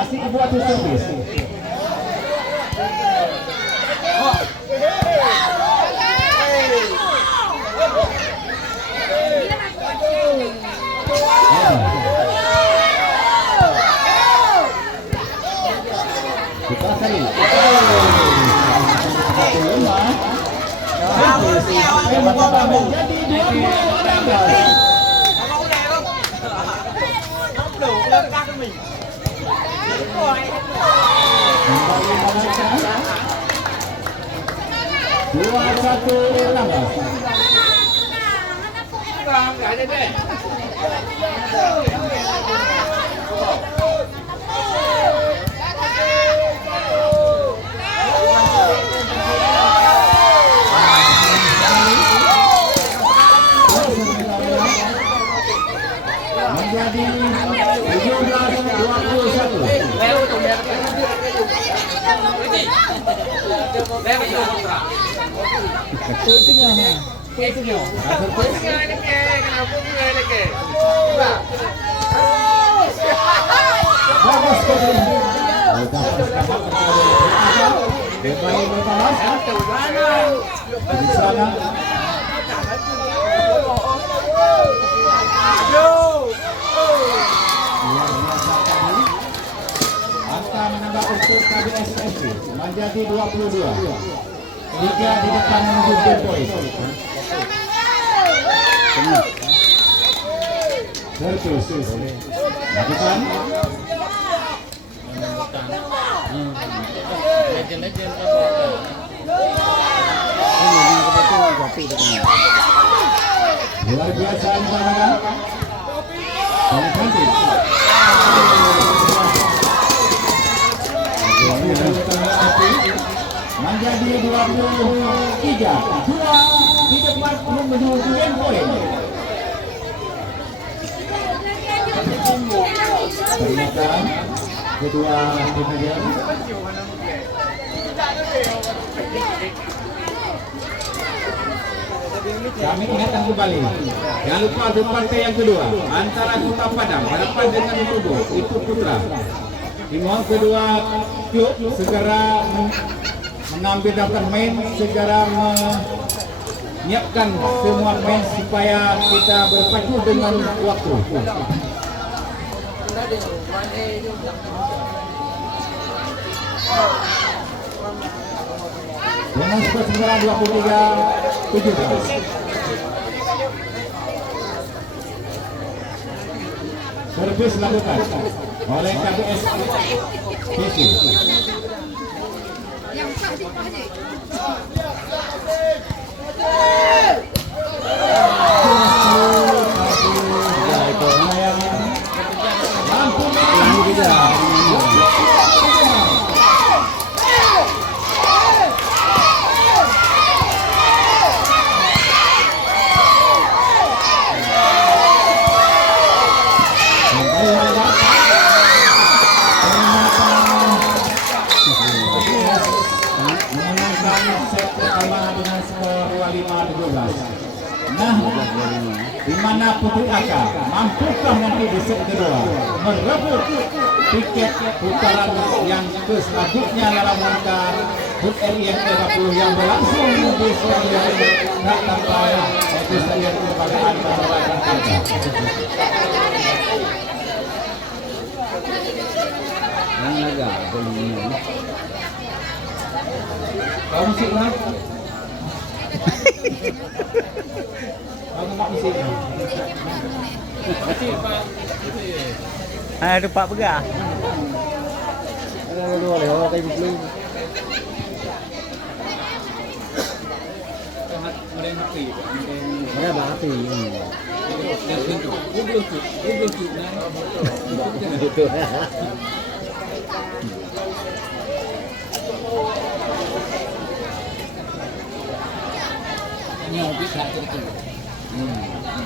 Masih Ibu Atu servis. Kita kali. Dua satu tambah. Menjadi 22. 3 di depan menuju game point. Servis. Lakukan. Luar biasa Antara. Cantik. Menjadi 23. 2 di depan menuju game point. Ternyata kedua tim saja. Kami ingatkan kembali, jangan lupa untuk partai yang kedua antara Kota Padang Harapan dengan Tubuh itu putra. Dimohon kedua klub segera mengambil daftar main, segera menyiapkan semua main supaya kita berpacu dengan waktu. Dengan skor 23-17. Servis lakukan oleh KBS Besi. Nah, di mana Putri Aka mampukah nanti di set kedua merebut tiket putaran yang ke selanjutnya dalam rangka HUT RI yang ke-50 yang berlangsung di Stadion Tak Tampai yaitu Stadion Kelembagaan Bandara Jakarta. Kau musik lah. Kamu mak musik. Ada Pak Begah. Ada dua leh orang kayu beli. Ada apa api? Betul.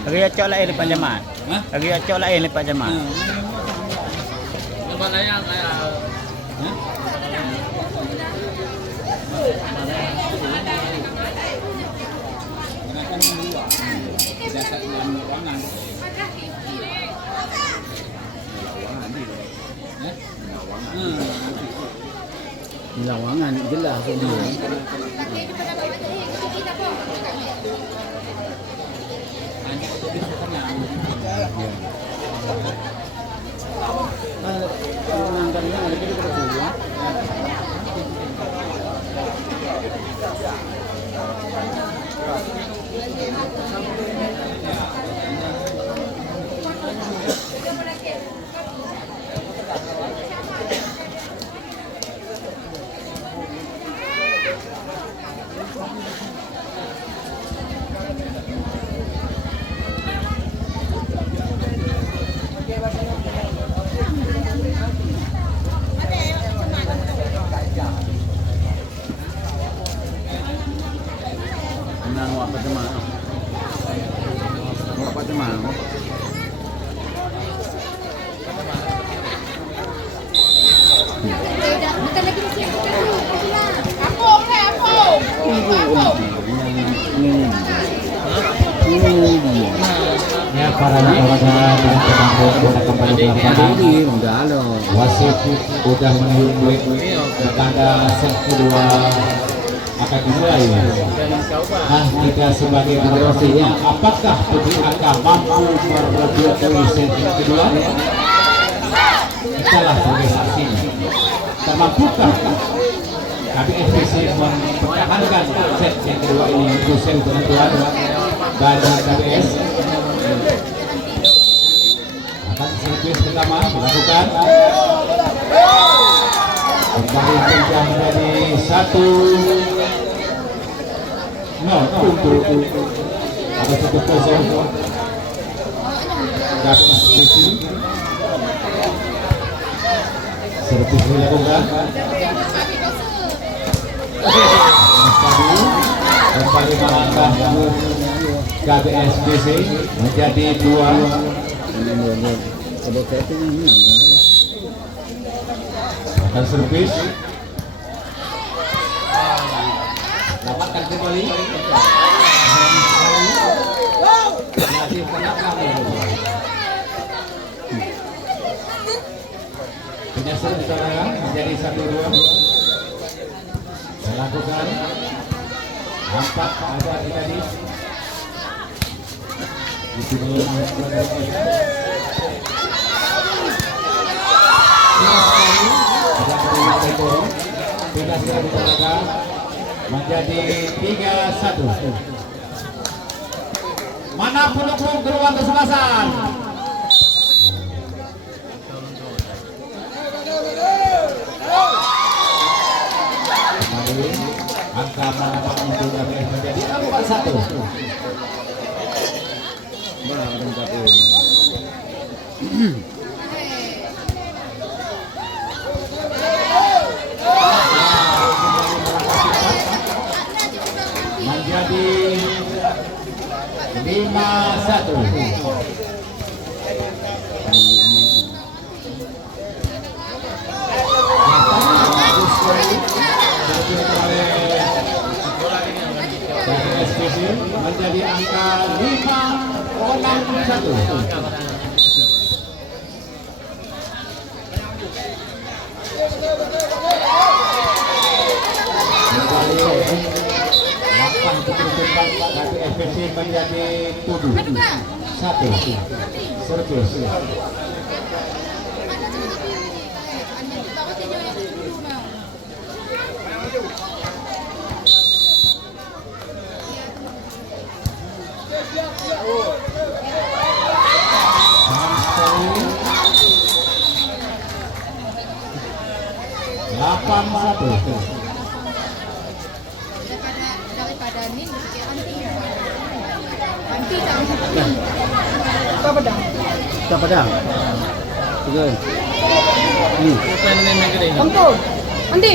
Lagi acok lain lepas jemaah. Lagi acok lain lepas jemaah. Lepas layan saya. Kenapa dua? Biasa dalam ruangan. Di Lawangan jelas ini. Nangkanya ada kita berdua. Ya, para olahraga dengan pemangku kita kembali ke lapangan. Wasit sudah menunjuk tanda set kedua akan dimulai. Nah, kita sebagai moderasinya, apakah Putri akan mampu merebut set kedua? Kitalah sebagai saksinya. Tak mampukah KBFBC mempertahankan set yang kedua ini untuk set penentuan bagi KBS? Akan servis pertama dilakukan. Kembali kencang menjadi 1-0 untuk ada 1-0 KBS. Servis dilakukan. Kembali melangkah KBSBC menjadi 2. Akan servis dapatkan kembali. Penyasar ditarang menjadi 1-2. Melakukan 4 ada di tadi. Itu belum sudah segera menjadi 3-1. Mana pendukung beruang kesebelasan? Kembali angka menambah untuk KBS menjadi 4-1. Menjadi 5-1. Menjadi angka 5-6-1. KBSBC menjadi 7-1. Servis. Kita pedang. Tiga. Tentu. Nanti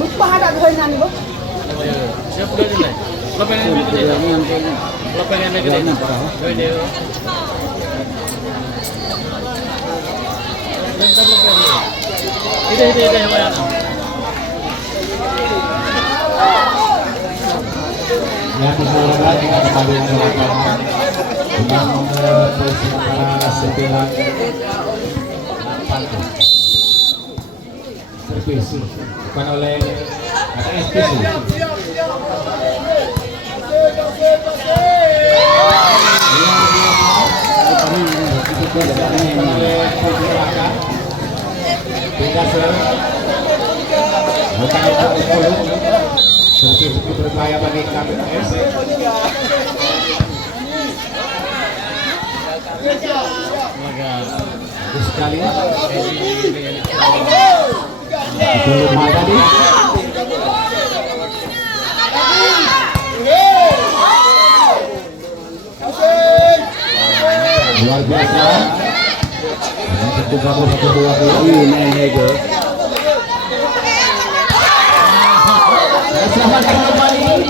lupa ada kehendak ni, Bos. Siapa dia ni? Kalau pengen naik kereta, kalau pengen naik kereta, kau dia. Lengkap lengkap dia. Ini yang mana? Yang disarankan kita kembali ke lapangan dengan posisi 9-8. servis bukan oleh ada SPC. Bukan servis berbahaya bagi KPS. Bagus sekali. Itu lemah tadi. Luar biasa. Cukup bagus kedua ini. Selamat kembali.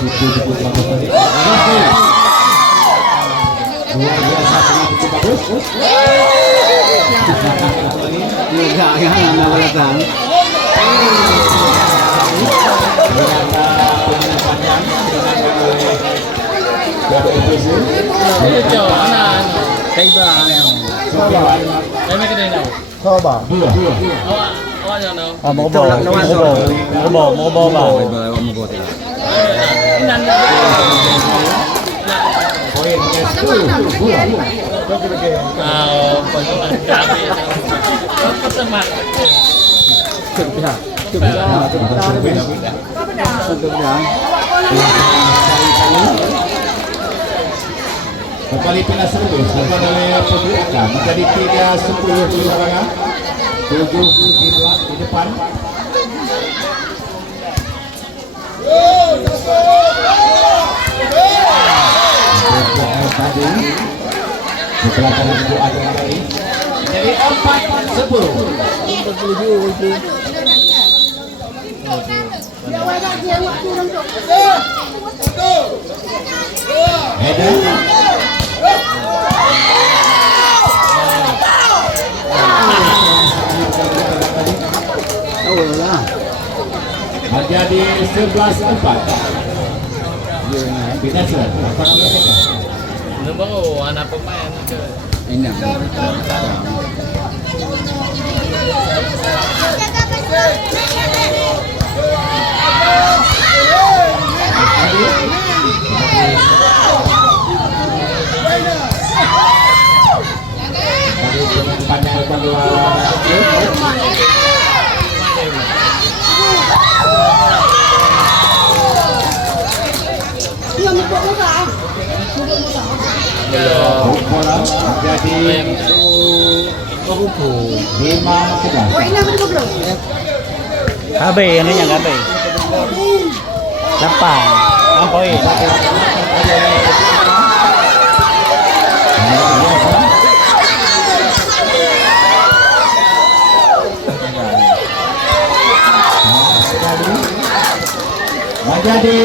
Cukup bagus tadi. Luar biasa cukup bagus. Enggak yang belakang. Kembali pindah servis kepada Pembuka menjadi 3-10 di belakang, 7 di depan. Tadi setelah tadi itu ada lagi jadi 4-10. Menjadi 11-4. Binasa. Ano ba ko? Anak pemain. Enak. Jadi 5-11. Gabi, ano niya gabi? Lampang. Ang poin. Menjadi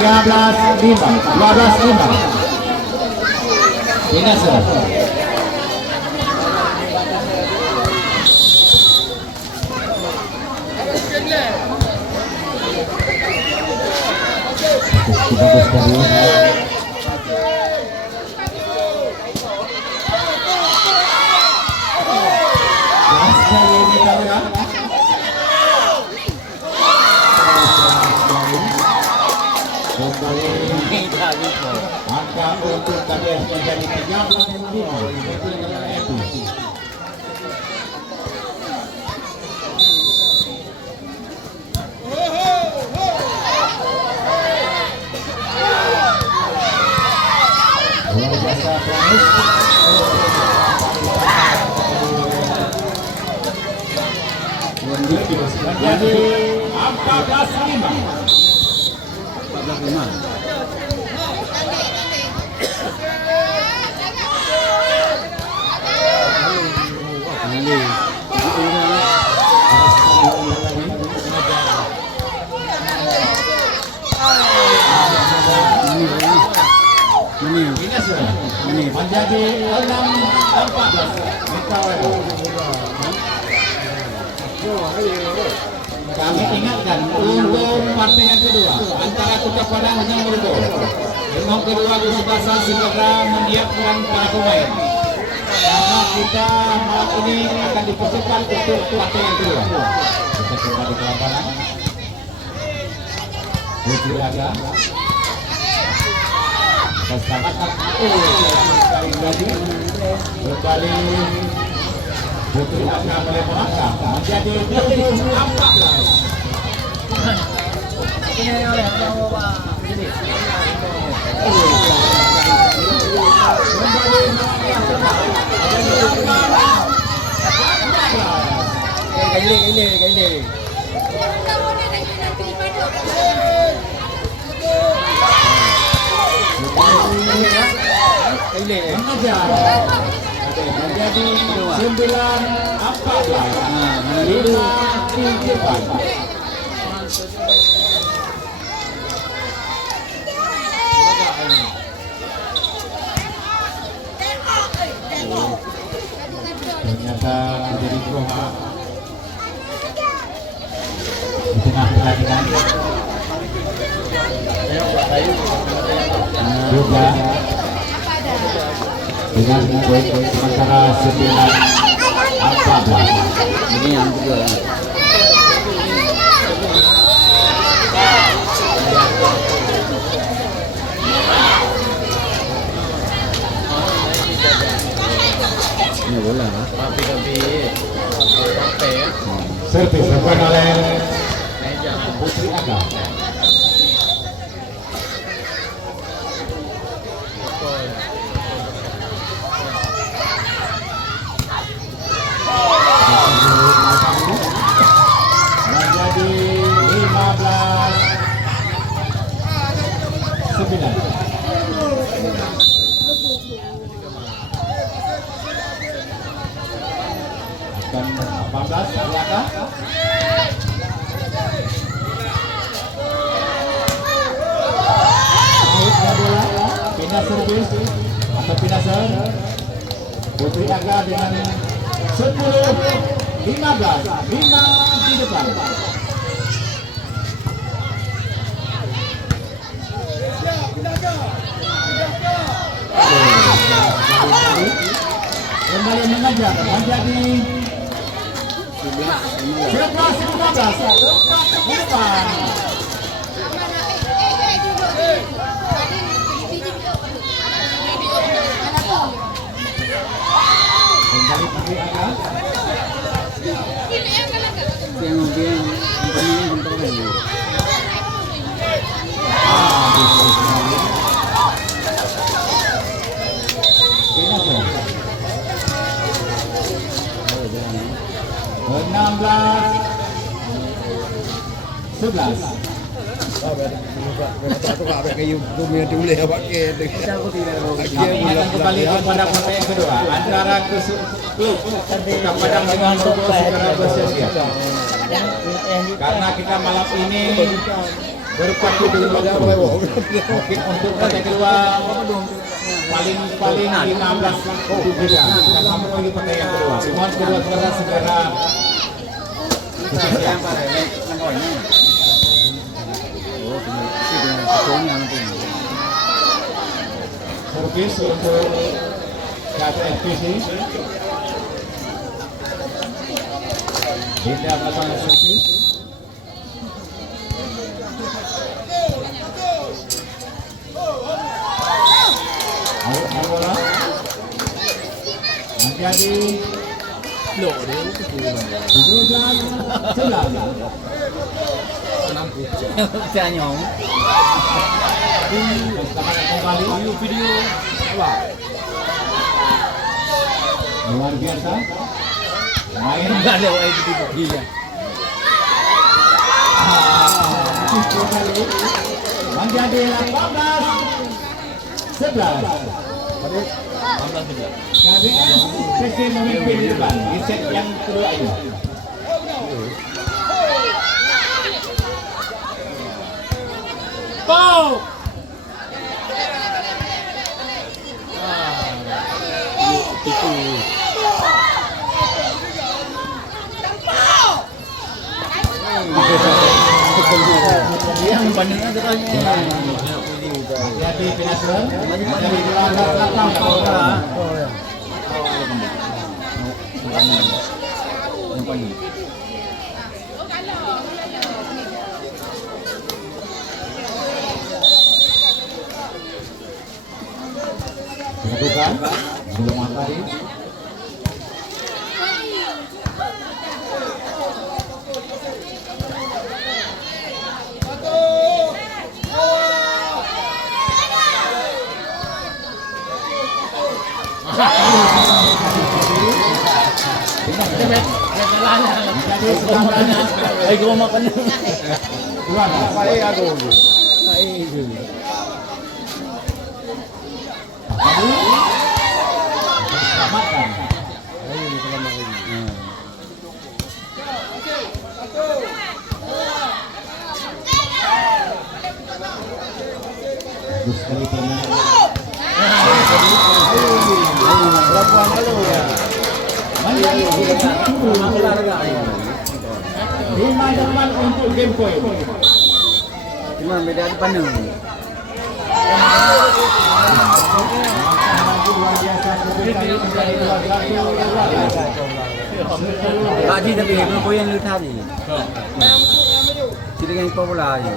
13-5, 12-5. Binasa. Bagus sekali. Angka untuk KPS menjadi 13-5. Luar biasa Promis. Menjadi 14-5. 14-5. Menjadi 6-14. Kami ingatkan untuk partai yang kedua antara Kota Padang dan Merubo. Yang kedua Gus Basal segera menyiapkan para pemain. Karena kita malam ini akan dipercepat untuk partai yang kedua. Kita kembali ke lapangan. Putri Aga. Kesempatan sekali lagi kembali Putri Aga boleh melangkah menjadi 14 menjadi 9-14 di depan. Ternyata menjadi trauma di tengah pertandingan. Juga dengan poin sementara 9-14. Ini yang kedua. Ini bola. Servis dilakukan oleh Putri Aga. Menjadi 15-9. Dan 18 Aga. Pindah servis atau pindah servis Putri Aga dengan 10-15 di depan. Kembali mengajar menjadi 11-15 di depan. Kembali Putri Aga. Sebelas. Kami akan kembali kepada partai yang kedua antara klub Kota Padang dengan Robo segera bersiap-siap. Karena kita malam ini berpacu dengan waktu. Mungkin untuk partai kedua paling 15 juga. Kita sambut lagi partai yang kedua. Mohon kedua segera bersiap-siap. Servis untuk KTFPC. Kita melakukan servis. Bola menjadi 17-11. Tanyong. Kembali video luar biasa main Kalau itu dia. menjadi 18-11. KBS PC memimpin di depan di set yang kedua ini. Wow. Yang bandingnya katanya. Jadi finisher dari 18-8. company. Bukan, belum tadi. Ay, guma ka na. Tuan, Ay, ako. Ay, selamatkan. Bagus sekali permainan. Lima depan untuk game point. Cuma beda depan ni. Haji tapi belum boleh yang lutar ni. Tidak yang popular je.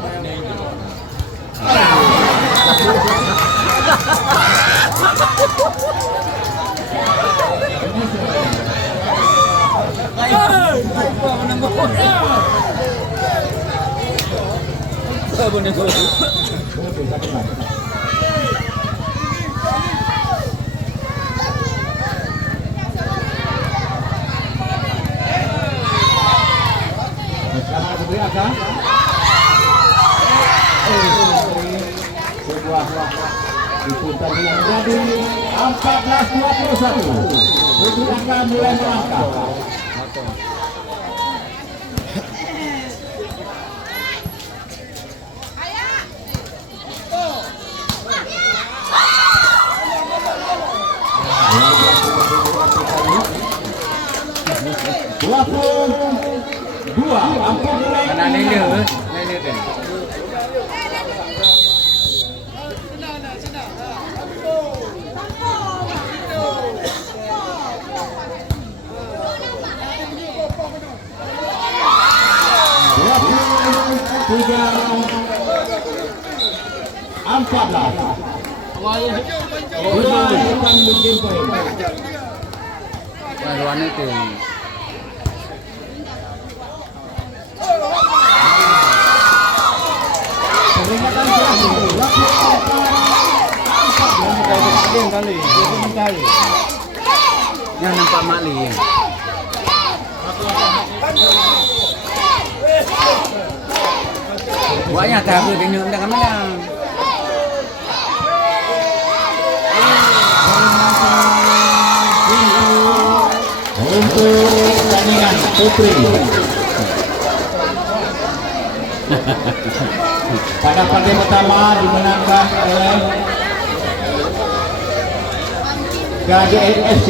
Selamat beriakan. Sebuah diputar yang menjadi 14-21. Untuk angka mulai melangkah. Dua, ampun mulai. Anak nenek tu. Tiga, 14. Dua bukan bikin poin. Luar ni tu. Peringatan terakhir. Waktu Yang nampak mak li. Buatnya tak apa kena undang mana. untuk pertandingan putri. Pada partai pertama dimenangkan oleh KJS FC.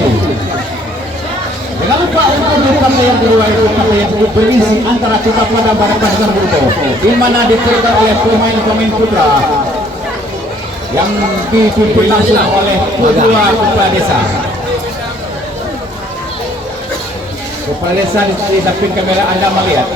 Jangan lupa untuk di partai yang kedua itu partai yang cukup berisi antara Kota Padang Barapan dengan Burgo, di mana diterima oleh pemain-pemain putra yang dipimpin langsung oleh kedua kepala desa. Kepala desa di samping kamera Anda melihat.